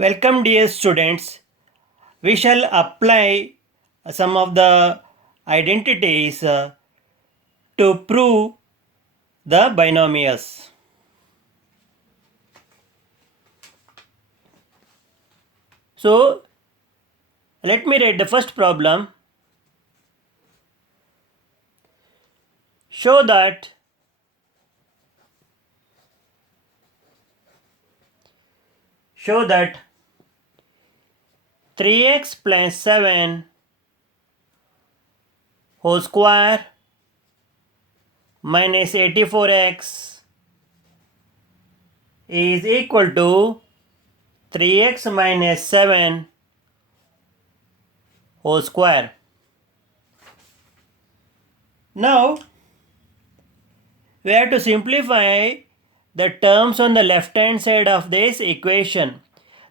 Welcome, dear students. We shall apply some of the identities to prove the binomials. So, let me read the first problem. Show that show that 3x plus 7 whole square minus 84x is equal to 3x minus 7 whole square. Now, we have to simplify the terms on the left hand side of this equation.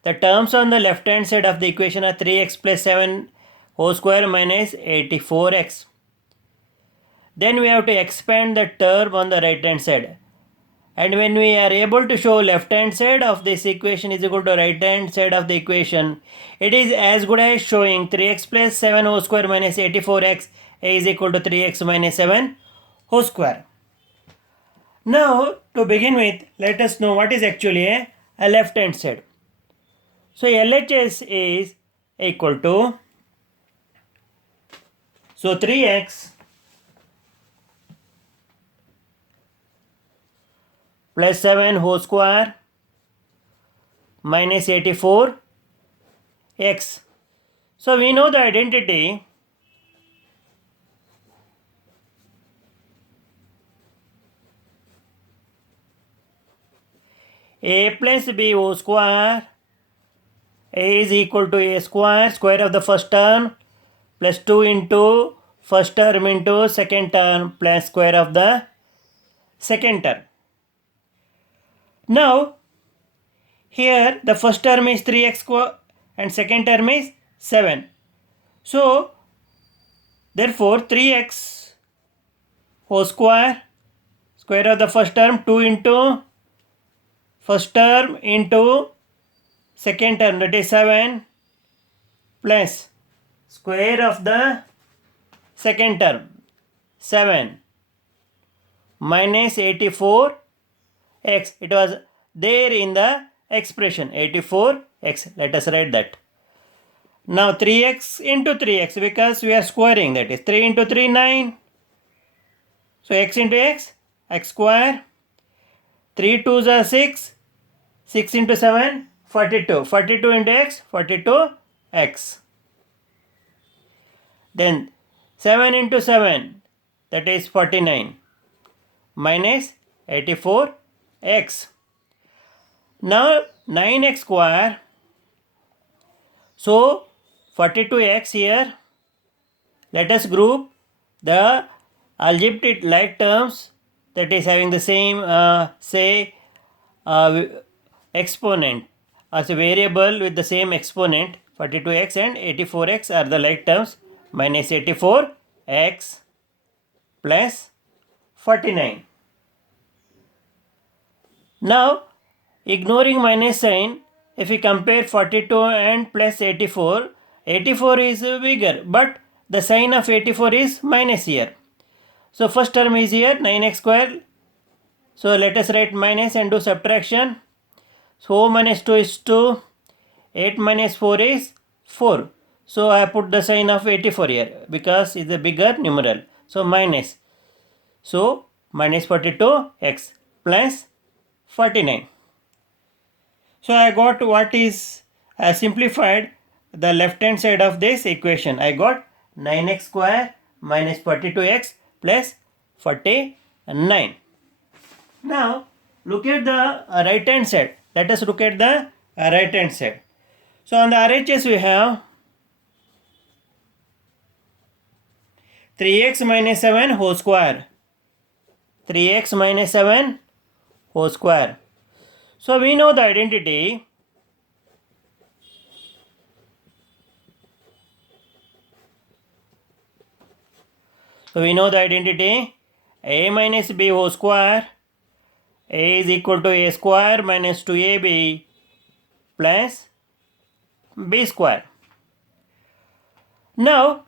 The terms on the left hand side of the equation are 3x plus 7 whole square minus 84x. Then we have to expand the term on the right hand side. And when we are able to show left hand side of this equation is equal to right hand side of the equation, it is as good as showing 3x plus 7 whole square minus 84x is equal to 3x minus 7 whole square. Now, to begin with, let us know what is actually a left hand side. So, LHS is equal to 3x plus 7 whole square minus 84x. So, we know the identity a plus b whole square is equal to a square of the first term plus 2 into first term into second term plus square of the second term. Now, here the first term is 3x square and second term is 7. So, therefore 3x whole square of the first term 2 into first term into second term, that is 7 plus square of the second term 7 minus 84x. It was there in the expression 84x. Let us write that. Now 3x into 3x, because we are squaring, that is 3 into 3 9. So x into x square. 3 2s are 6. 6 into 7 42. 42 into x 42x. Then 7 into 7, that is 49 minus 84x. Now 9x square. So 42x here. Let us group the algebraic like terms, that is having the same exponent as a variable with the same exponent. 42x and 84x are the like terms. Minus 84x plus 49. Now, ignoring minus sign, if we compare 42 and plus 84, 84 is bigger, but the sign of 84 is minus here. So, first term is here 9x square. So, let us write minus and do subtraction. So, minus 2 is 2, 8 minus 4 is 4. So, I put the sign of 84 here because it's a bigger numeral. So, minus. So, minus 42x plus 49. So, I got what is simplified the left hand side of this equation. I got 9x square minus 42x plus 49. Now, look at the right hand side. Let us look at the right hand side. So, on the RHS we have 3x minus 7 whole square. 3x minus 7 whole square. So, we know the identity a minus b whole square a is equal to a square minus 2ab plus b square. Now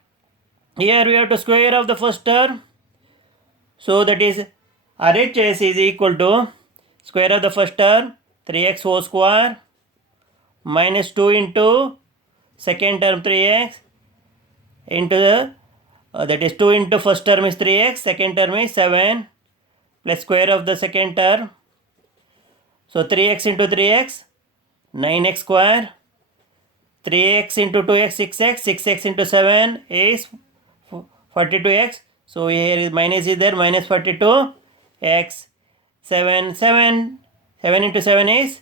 here we have to square of the first term. So that is RHS is equal to square of the first term 3x whole square minus 2 into second term 3x into the that is 2 into first term is 3x, second term is 7 plus square of the second term. So 3x into 3x 9x square, 3x into 2x 6x, 6x into 7 is 42x. So here is minus is there, minus 42x, 7 into 7 is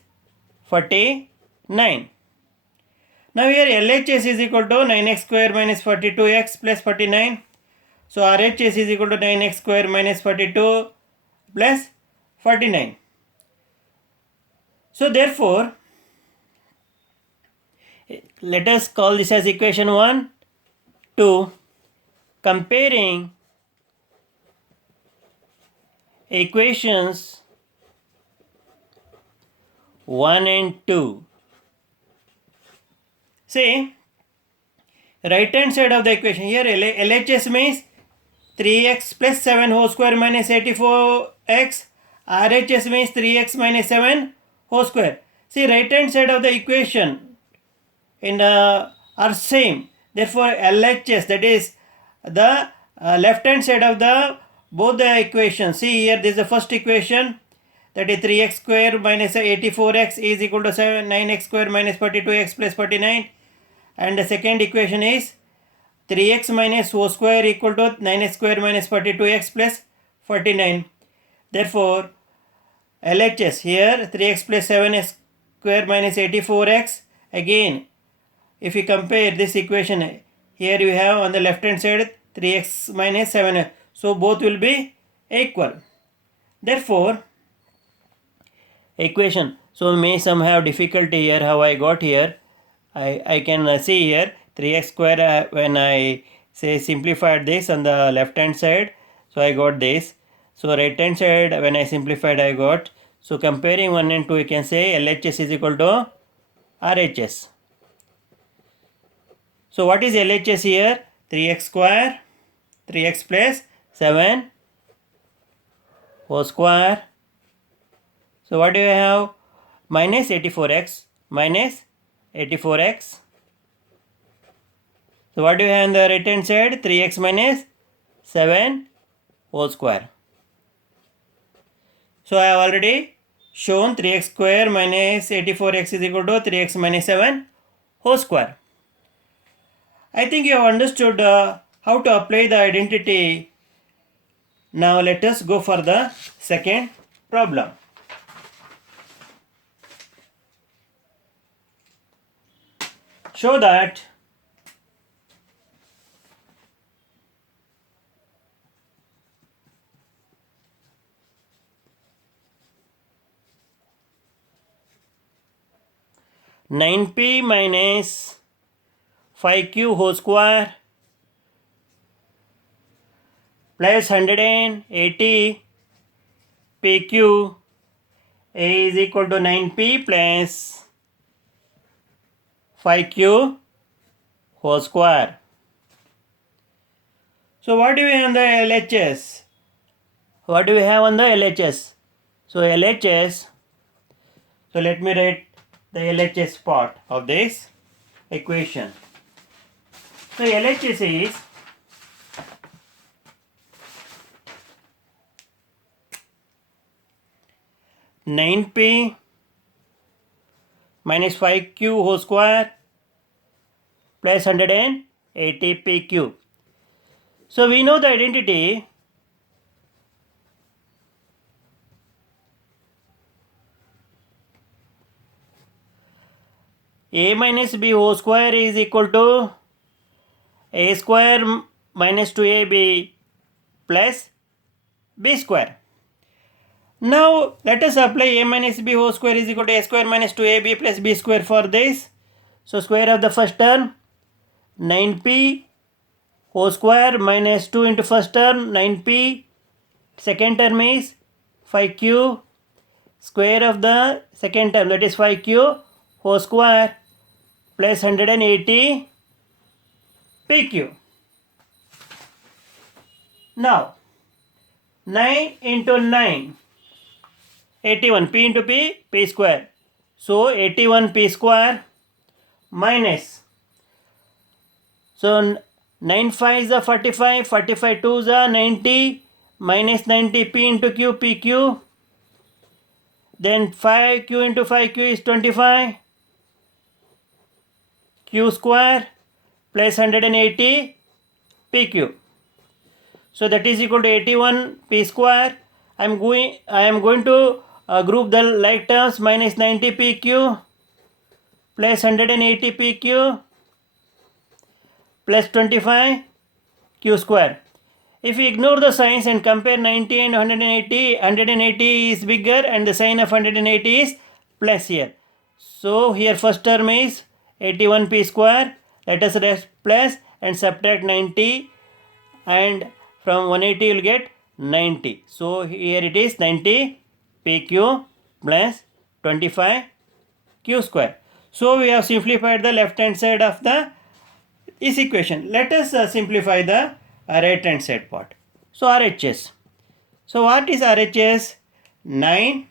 49. Now here LHS is equal to 9x square minus 42x plus 49. So RHS is equal to 9x square minus 42 plus 49. So therefore, let us call this as equation 1, 2. Comparing equations 1 and 2. See, right hand side of the equation here LHS means 3x plus 7 whole square minus 84x. RHS means 3x minus 7 whole square. See, right hand side of the equation are same. Therefore LHS, that is the left hand side of the both the equations. See here, this is the first equation, that is 3x square minus 84x is equal to 9x square minus 42x plus 49. And the second equation is 3x minus o square equal to 9x square minus 42x plus 49. Therefore LHS here 3x plus 7x square minus 84x. Again, if you compare this equation, here you have on the left hand side 3x minus 7x. So both will be equal. Therefore equation, so may some have difficulty here how I got here. I can see here 3x square when I say simplified this on the left hand side, so I got this. So right hand side when I simplified I got. So comparing 1 and 2, you can say LHS is equal to RHS. So what is LHS here? 3x square, 3x plus 7 whole square. So what do you have? Minus 84x, minus 84x. So what do you have on the right hand side? 3x minus 7 whole square. So I have already shown 3x square minus 84x is equal to 3x minus 7 whole square. I think you have understood how to apply the identity. Now let us go for the second problem. Show that (9p minus 5q whole square plus 180 pq is equal to 9p plus 5q whole square. So what do we have on the LHS? What do we have on the LHS? So LHS, so let me write the LHS part of this equation. So LHS is (9p minus 5q whole square plus 180 pq). So we know the identity. A minus b whole square is equal to a square minus 2ab plus b square. Now let us apply a minus b whole square is equal to a square minus 2ab plus b square for this. So square of the first term 9p whole square minus 2 into first term 9p, second term is 5q, square of the second term, that is 5q whole square plus 180 PQ. Now 9 into 9, 81, P into P, P square. So 81 P square minus, so 9 5 is a 45, 45 2 is a 90, minus 90 P into Q, PQ. Then 5Q into 5Q is 25, Q square plus 180 PQ. So that is equal to 81 P square. I am going to group the like terms, minus 90 PQ plus 180 PQ plus 25 Q square. If we ignore the signs and compare 90 and 180, 180 is bigger and the sign of 180 is plus here. So here first term is 81 P square. Let us rest plus and subtract 90, and from 180 you will get 90. So here it is 90 PQ plus 25 Q square. So we have simplified the left hand side of this equation. Let us simplify the right hand side part. So RHS. So what is RHS? 9P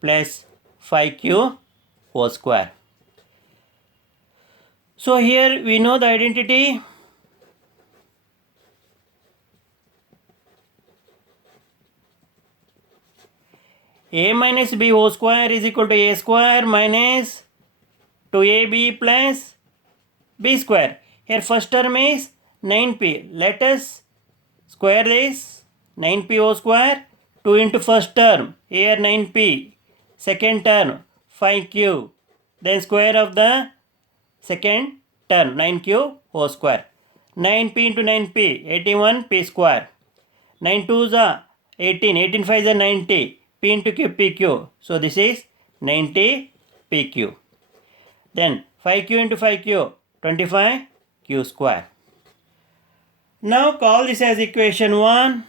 plus 5Q whole square. So here we know the identity. A minus B whole square is equal to A square minus 2AB plus B square. Here first term is 9P. Let us square this. 9P whole square. 2 into first term. Here 9P. Second term 5Q. Then square of the second term 9Q whole square. 9P into 9P. 81 P square. 9 2 is 18. 18 5 is 90. P into Q, PQ. So this is 90 PQ. Then 5Q into 5Q, 25 Q square. Now call this as equation 1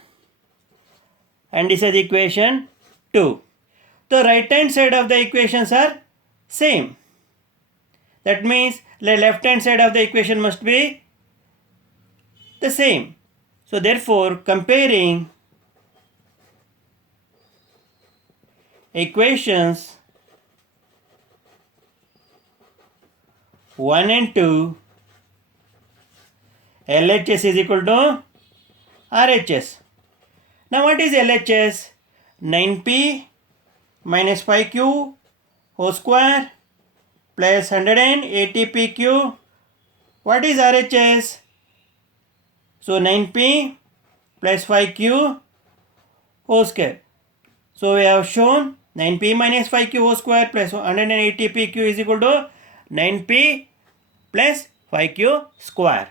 and this as equation 2. The right hand side of the equations are same. That means the left hand side of the equation must be the same. So therefore comparing equations 1 and 2, LHS is equal to RHS. Now what is LHS? 9P minus 5Q whole square plus 180 PQ. What is RHS? So 9P plus 5Q whole square. So we have shown 9P minus 5Q whole square plus 180 PQ is equal to 9P plus 5Q square.